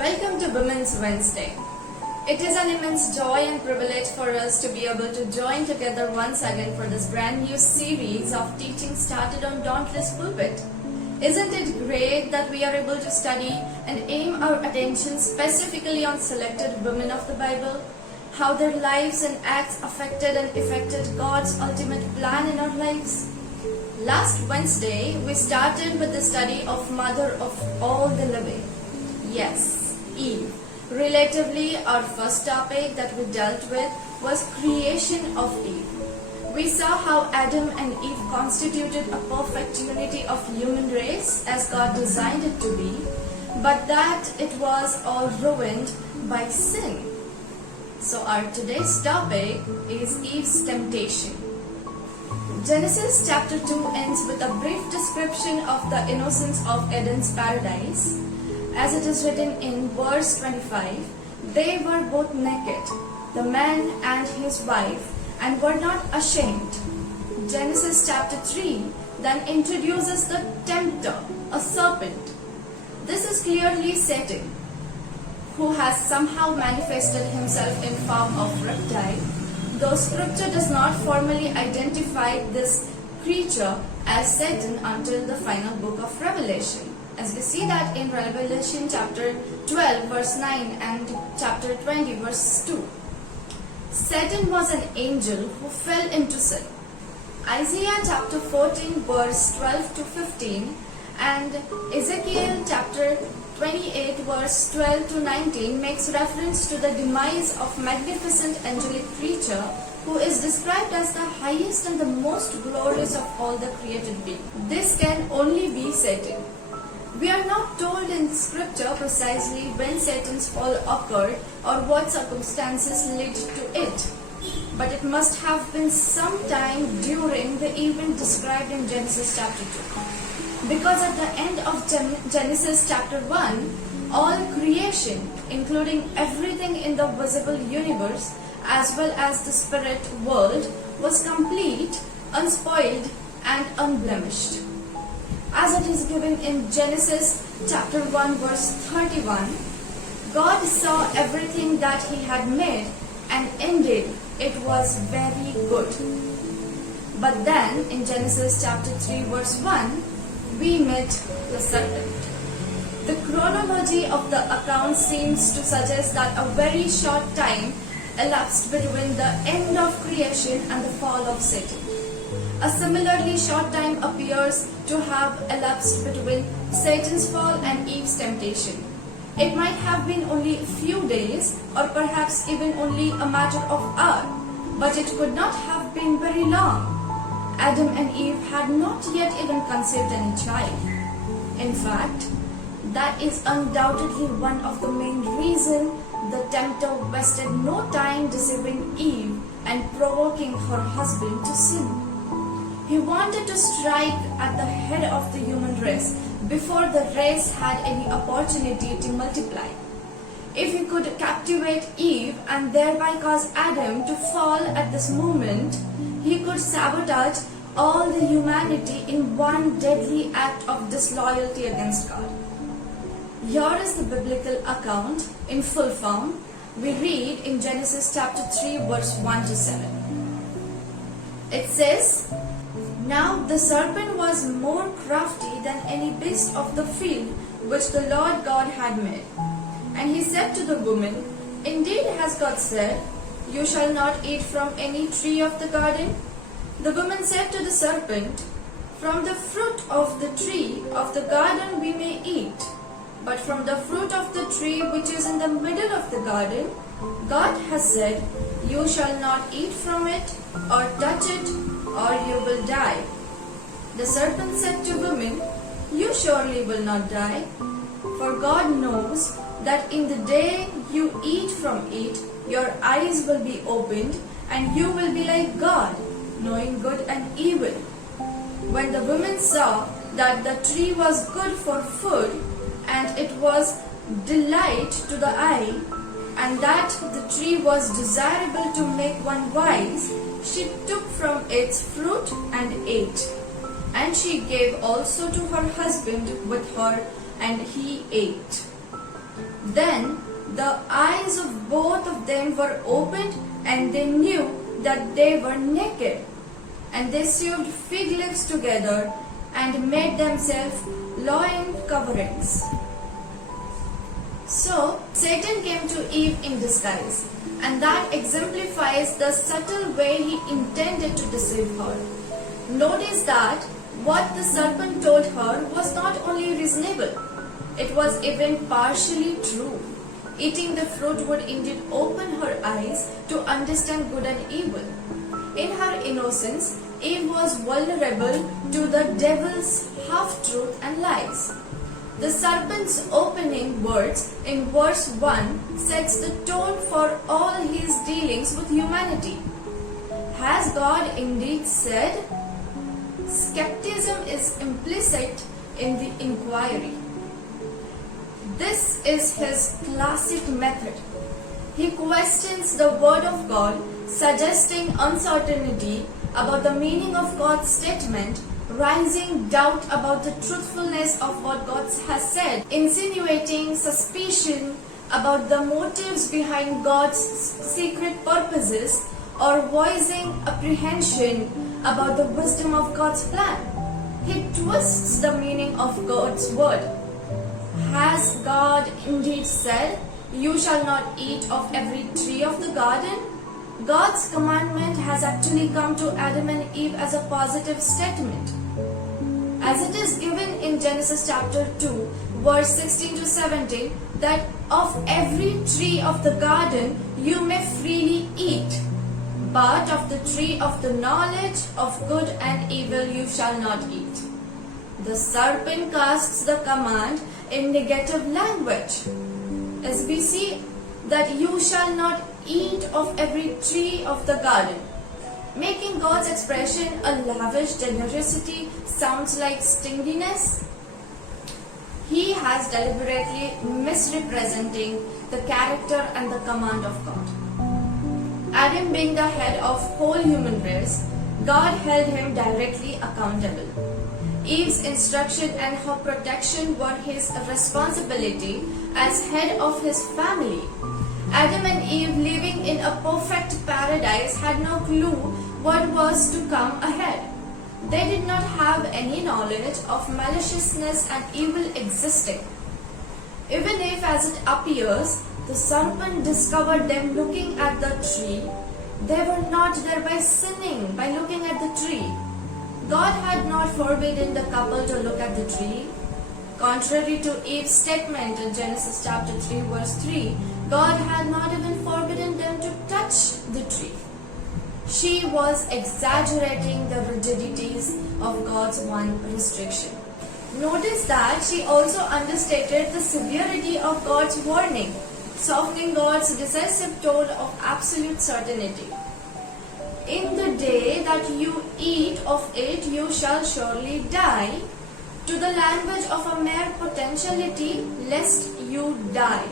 Welcome to Women's Wednesday. It is an immense joy and privilege for us to be able to join together once again for this brand new series of teaching started on Dauntless Pulpit. Isn't it great that we are able to study and aim our attention specifically on selected women of the Bible, how their lives and acts affected and effected God's ultimate plan in our lives? Last Wednesday, we started with the study of Mother of all the living. Yes, Eve. Relatively, our first topic that we dealt with was creation of Eve. We saw how Adam and Eve constituted a perfect unity of human race as God designed it to be, but that it was all ruined by sin. So our today's topic is Eve's temptation. Genesis chapter 2 ends with a brief description of the innocence of Eden's paradise. As it is written in verse 25, they were both naked, the man and his wife, and were not ashamed. Genesis chapter 3 then introduces the tempter, a serpent. This is clearly Satan, who has somehow manifested himself in form of reptile, though scripture does not formally identify this creature as Satan until the final book of Revelation. As we see that in Revelation chapter 12 verse 9 and chapter 20 verse 2. Satan was an angel who fell into sin. Isaiah chapter 14 verse 12 to 15 and Ezekiel chapter 28 verse 12 to 19 makes reference to the demise of magnificent angelic creature who is described as the highest and the most glorious of all the created beings. This can only be Satan. We are not told in scripture precisely when Satan's fall occurred or what circumstances led to it, but it must have been sometime during the event described in Genesis chapter 2. Because at the end of Genesis chapter 1, all creation, including everything in the visible universe as well as the spirit world, was complete, unspoiled and unblemished. As it is given in Genesis chapter 1 verse 31, God saw everything that he had made and indeed it was very good. But then in Genesis chapter 3 verse 1, we meet the serpent. The chronology of the account seems to suggest that a very short time elapsed between the end of creation and the fall of Satan. A similarly short time appears to have elapsed between Satan's fall and Eve's temptation. It might have been only a few days or perhaps even only a matter of hours, but it could not have been very long. Adam and Eve had not yet even conceived any child. In fact, that is undoubtedly one of the main reasons the tempter wasted no time deceiving Eve and provoking her husband to sin. He wanted to strike at the head of the human race before the race had any opportunity to multiply. If he could captivate Eve and thereby cause Adam to fall at this moment, he could sabotage all the humanity in one deadly act of disloyalty against God. Here is the biblical account in full form. We read in Genesis chapter 3 verse 1 to 7. It says, "Now the serpent was more crafty than any beast of the field which the Lord God had made. And he said to the woman, Indeed has God said, You shall not eat from any tree of the garden? The woman said to the serpent, From the fruit of the tree of the garden we may eat, but from the fruit of the tree which is in the middle of the garden, God has said, You shall not eat from it or touch it, or you will die. The serpent said to woman, You surely will not die, for God knows that in the day you eat from it, your eyes will be opened, and you will be like God, knowing good and evil. When the woman saw that the tree was good for food, and it was delight to the eye, and that the tree was desirable to make one wise, she took from its fruit and ate. And she gave also to her husband with her, and he ate. Then the eyes of both of them were opened, and they knew that they were naked. And they sewed fig leaves together and made themselves loin coverings. So, Satan came to Eve in disguise, and that exemplifies the subtle way he intended to deceive her. Notice that what the serpent told her was not only reasonable, it was even partially true. Eating the fruit would indeed open her eyes to understand good and evil. In her innocence, Eve was vulnerable to the devil's half-truth and lies. The serpent's opening words in verse 1 sets the tone for all his dealings with humanity. Has God indeed said? Skepticism is implicit in the inquiry. This is his classic method. He questions the word of God, suggesting uncertainty about the meaning of God's statement, raising doubt about the truthfulness of what God has said, insinuating suspicion about the motives behind God's secret purposes, or voicing apprehension about the wisdom of God's plan. He twists the meaning of God's word. Has God indeed said, "You shall not eat of every tree of the garden"? God's commandment has actually come to Adam and Eve as a positive statement. As it is given in Genesis chapter 2, verse 16 to 17, that of every tree of the garden you may freely eat, but of the tree of the knowledge of good and evil you shall not eat. The serpent casts the command in negative language, as we see that you shall not eat of every tree of the garden. Making God's expression a lavish generosity sounds like stinginess. He has deliberately misrepresenting the character and the command of God. Adam being the head of whole human race, God held him directly accountable. Eve's instruction and her protection were his responsibility as head of his family. Adam and Eve, living in a perfect paradise, had no clue what was to come ahead. They did not have any knowledge of maliciousness and evil existing. Even if, as it appears, the serpent discovered them looking at the tree, they were not thereby sinning by looking at the tree. God had not forbidden the couple to look at the tree. Contrary to Eve's statement in Genesis chapter 3 verse 3, God had not even forbidden them to touch the tree. She was exaggerating the rigidities of God's one restriction. Notice that she also understated the severity of God's warning, softening God's decisive tone of absolute certainty. In the day that you eat of it, you shall surely die, to the language of a mere potentiality, lest you die.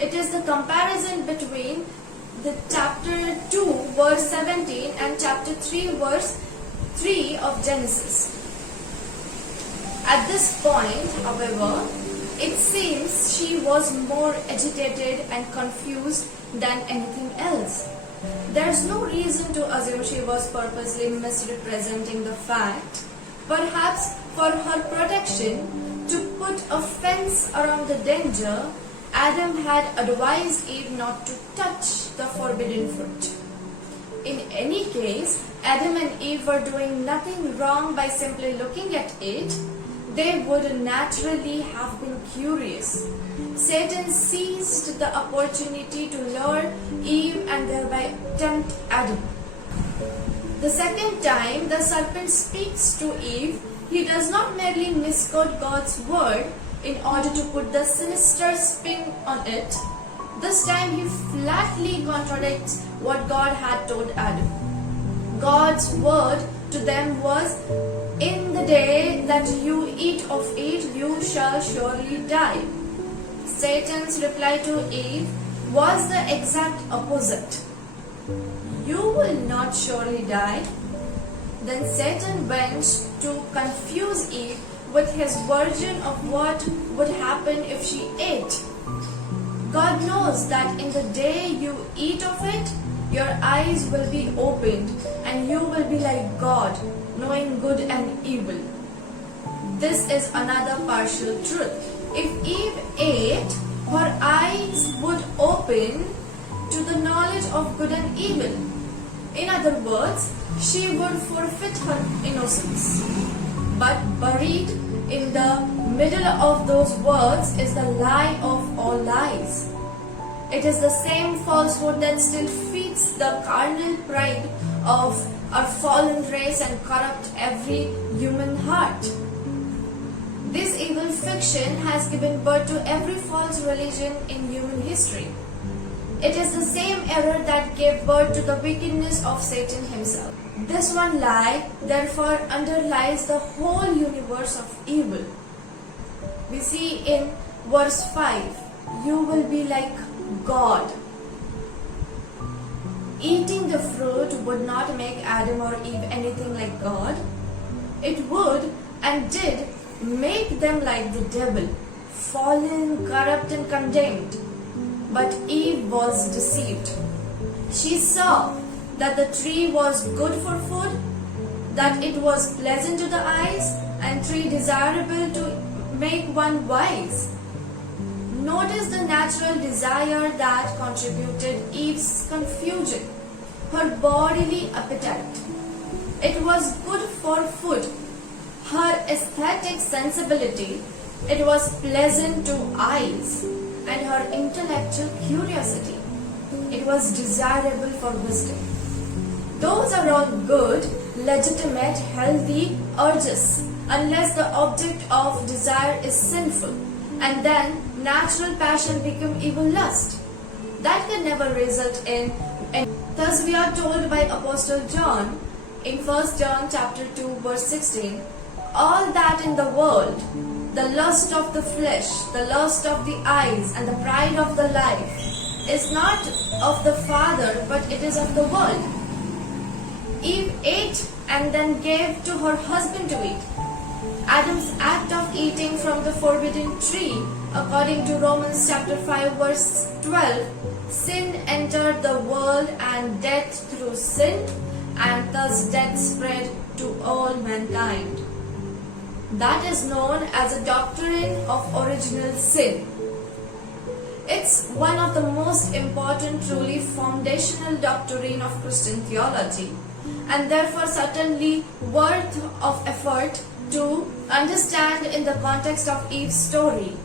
It is the comparison between the chapter 2 verse 17 and chapter 3 verse 3 of Genesis. At this point, however, it seems she was more agitated and confused than anything else. There's no reason to assume she was purposely misrepresenting the fact. Perhaps for her protection, to put a fence around the danger, Adam had advised Eve not to touch the forbidden fruit. In any case, Adam and Eve were doing nothing wrong by simply looking at it. They would naturally have been curious. Satan seized the opportunity to lure Eve and thereby tempt Adam. The second time the serpent speaks to Eve, he does not merely misquote God's word in order to put the sinister spin on it. This time he flatly contradicts what God had told Adam. God's word to them was, "In the day that you eat of it, you shall surely die." Satan's reply to Eve was the exact opposite. "You will not surely die." Then Satan went to confuse Eve with his version of what would happen if she ate. God knows that in the day you eat of it, your eyes will be opened and you will be like God, knowing good and evil. This is another partial truth. If Eve ate, her eyes would open to the knowledge of good and evil. In other words, she would forfeit her innocence. But buried in the middle of those words is the lie of all lies. It is the same falsehood that still feeds the carnal pride of our fallen race and corrupt every human heart. This evil fiction has given birth to every false religion in human history. It is the same error that gave birth to the wickedness of Satan himself. This one lie, therefore, underlies the whole universe of evil. We see in verse 5, you will be like God. Eating the fruit would not make Adam or Eve anything like God. It would and did make them like the devil, fallen, corrupt and condemned. But Eve was deceived. She saw that the tree was good for food, that it was pleasant to the eyes, and tree desirable to make one wise. Notice the natural desire that contributed Eve's confusion, her bodily appetite. It was good for food, her aesthetic sensibility. It was pleasant to eyes, and her intellectual curiosity. It was desirable for wisdom. Those are all good, legitimate, healthy urges, unless the object of desire is sinful, and then natural passion become evil lust. That can never result in. Thus we are told by Apostle John in 1 John chapter 2 verse 16, all that in the world, the lust of the flesh, the lust of the eyes, and the pride of the life, is not of the Father, but it is of the world. Eve ate and then gave to her husband to eat. Adam's act of eating from the forbidden tree, according to Romans chapter 5 verse 12, sin entered the world and death through sin, and thus death spread to all mankind. That is known as a doctrine of original sin. It's one of the most important, truly foundational doctrine of Christian theology, and therefore certainly worth of effort to understand in the context of Eve's story.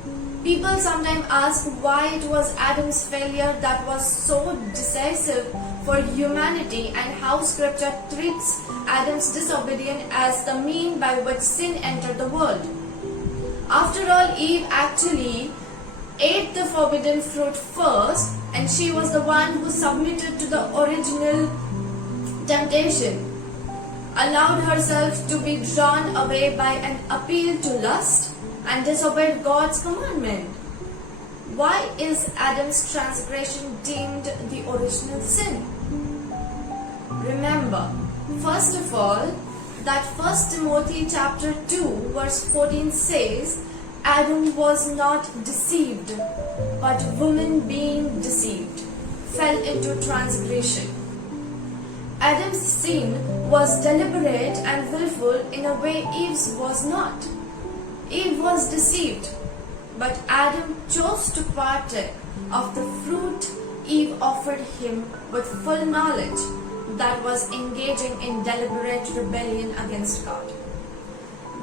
People sometimes ask why it was Adam's failure that was so decisive for humanity, and how scripture treats Adam's disobedience as the mean by which sin entered the world. After all, Eve actually ate the forbidden fruit first, and she was the one who submitted to the original temptation, allowed herself to be drawn away by an appeal to lust, and disobeyed God's commandment. Why is Adam's transgression deemed the original sin? Remember, first of all, that 1 Timothy chapter 2 verse 14 says, Adam was not deceived, but woman being deceived fell into transgression. Adam's sin was deliberate and willful in a way Eve's was not. Eve was deceived, but Adam chose to partake of the fruit Eve offered him with full knowledge that was engaging in deliberate rebellion against God.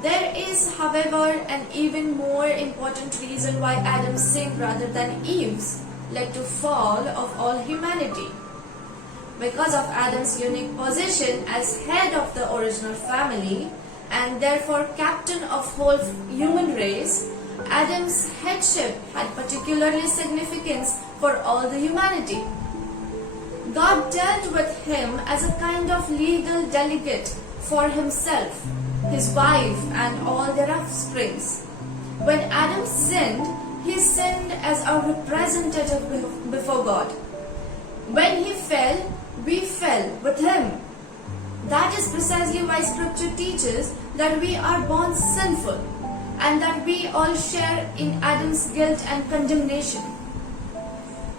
There is, however, an even more important reason why Adam's sin rather than Eve's led to fall of all humanity. Because of Adam's unique position as head of the original family, and therefore captain of whole human race, Adam's headship had particularly significance for all the humanity. God dealt with him as a kind of legal delegate for himself, his wife, and all their offsprings. When Adam sinned, he sinned as a representative before God. When he fell, we fell with him. That is precisely why Scripture teaches that we are born sinful, and that we all share in Adam's guilt and condemnation.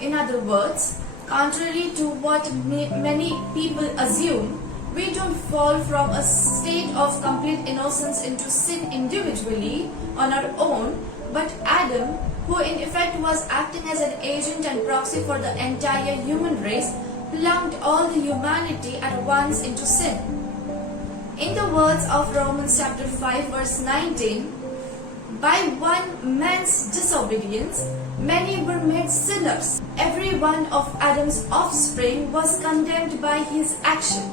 In other words, contrary to what many people assume, we don't fall from a state of complete innocence into sin individually on our own, but Adam, who in effect was acting as an agent and proxy for the entire human race, plunged all the humanity at once into sin. In the words of Romans chapter 5 verse 19, by one man's disobedience, many were made sinners. Every one of Adam's offspring was condemned by his action.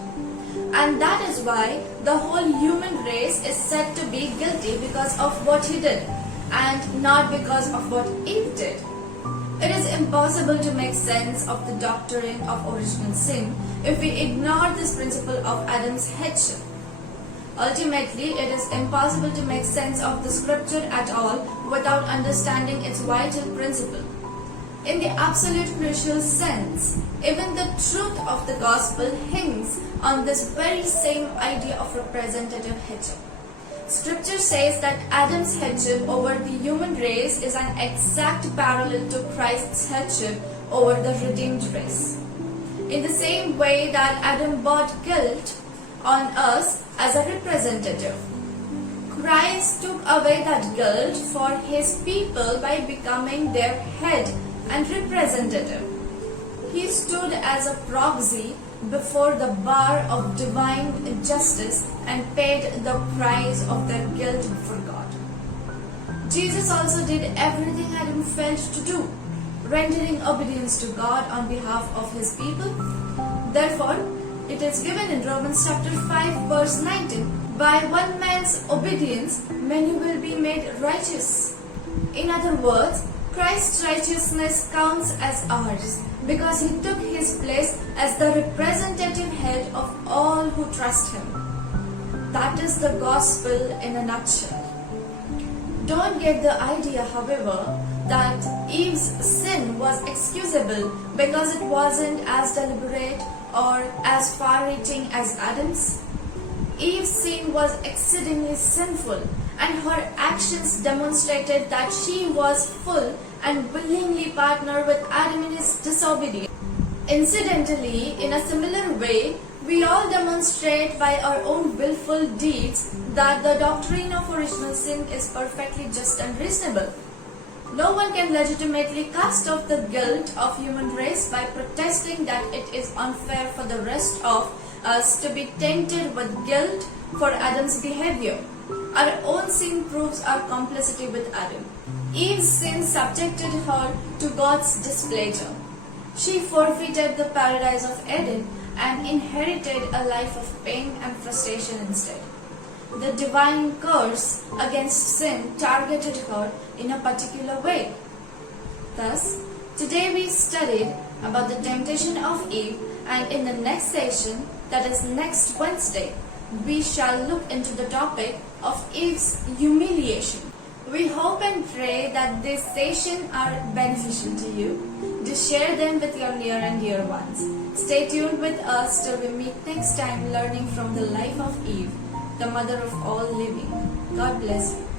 And that is why the whole human race is said to be guilty because of what he did, and not because of what Eve did. It is impossible to make sense of the doctrine of original sin if we ignore this principle of Adam's headship. Ultimately, it is impossible to make sense of the scripture at all without understanding its vital principle. In the absolute crucial sense, even the truth of the gospel hangs on this very same idea of representative headship. Scripture says that Adam's headship over the human race is an exact parallel to Christ's headship over the redeemed race. In the same way that Adam brought guilt on us as a representative, Christ took away that guilt for his people by becoming their head and representative. He stood as a proxy before the bar of divine justice and paid the price of their guilt before God. Jesus also did everything Adam failed to do, rendering obedience to God on behalf of his people. Therefore, it is given in Romans chapter 5 verse 19, by one man's obedience many will be made righteous. In other words, Christ's righteousness counts as ours because he took his place as the representative head of all who trust him. That is the gospel in a nutshell. Don't get the idea, however, that Eve's sin was excusable because it wasn't as deliberate or as far-reaching as Adam's. Eve's sin was exceedingly sinful, and her actions demonstrated that she was full and willingly partnered with Adam in his disobedience. Incidentally, in a similar way, we all demonstrate by our own willful deeds that the doctrine of original sin is perfectly just and reasonable. No one can legitimately cast off the guilt of human race by protesting that it is unfair for the rest of us to be tainted with guilt for Adam's behavior. Our own sin proves our complicity with Adam. Eve's sin subjected her to God's displeasure. She forfeited the paradise of Eden and inherited a life of pain and frustration instead. The divine curse against sin targeted her in a particular way. Thus, today we studied about the temptation of Eve, and in the next session, that is next Wednesday, we shall look into the topic of Eve's humiliation. We hope and pray that these sessions are beneficial to you. Do share them with your near and dear ones. Stay tuned with us till we meet next time, learning from the life of Eve, the mother of all living. God bless you.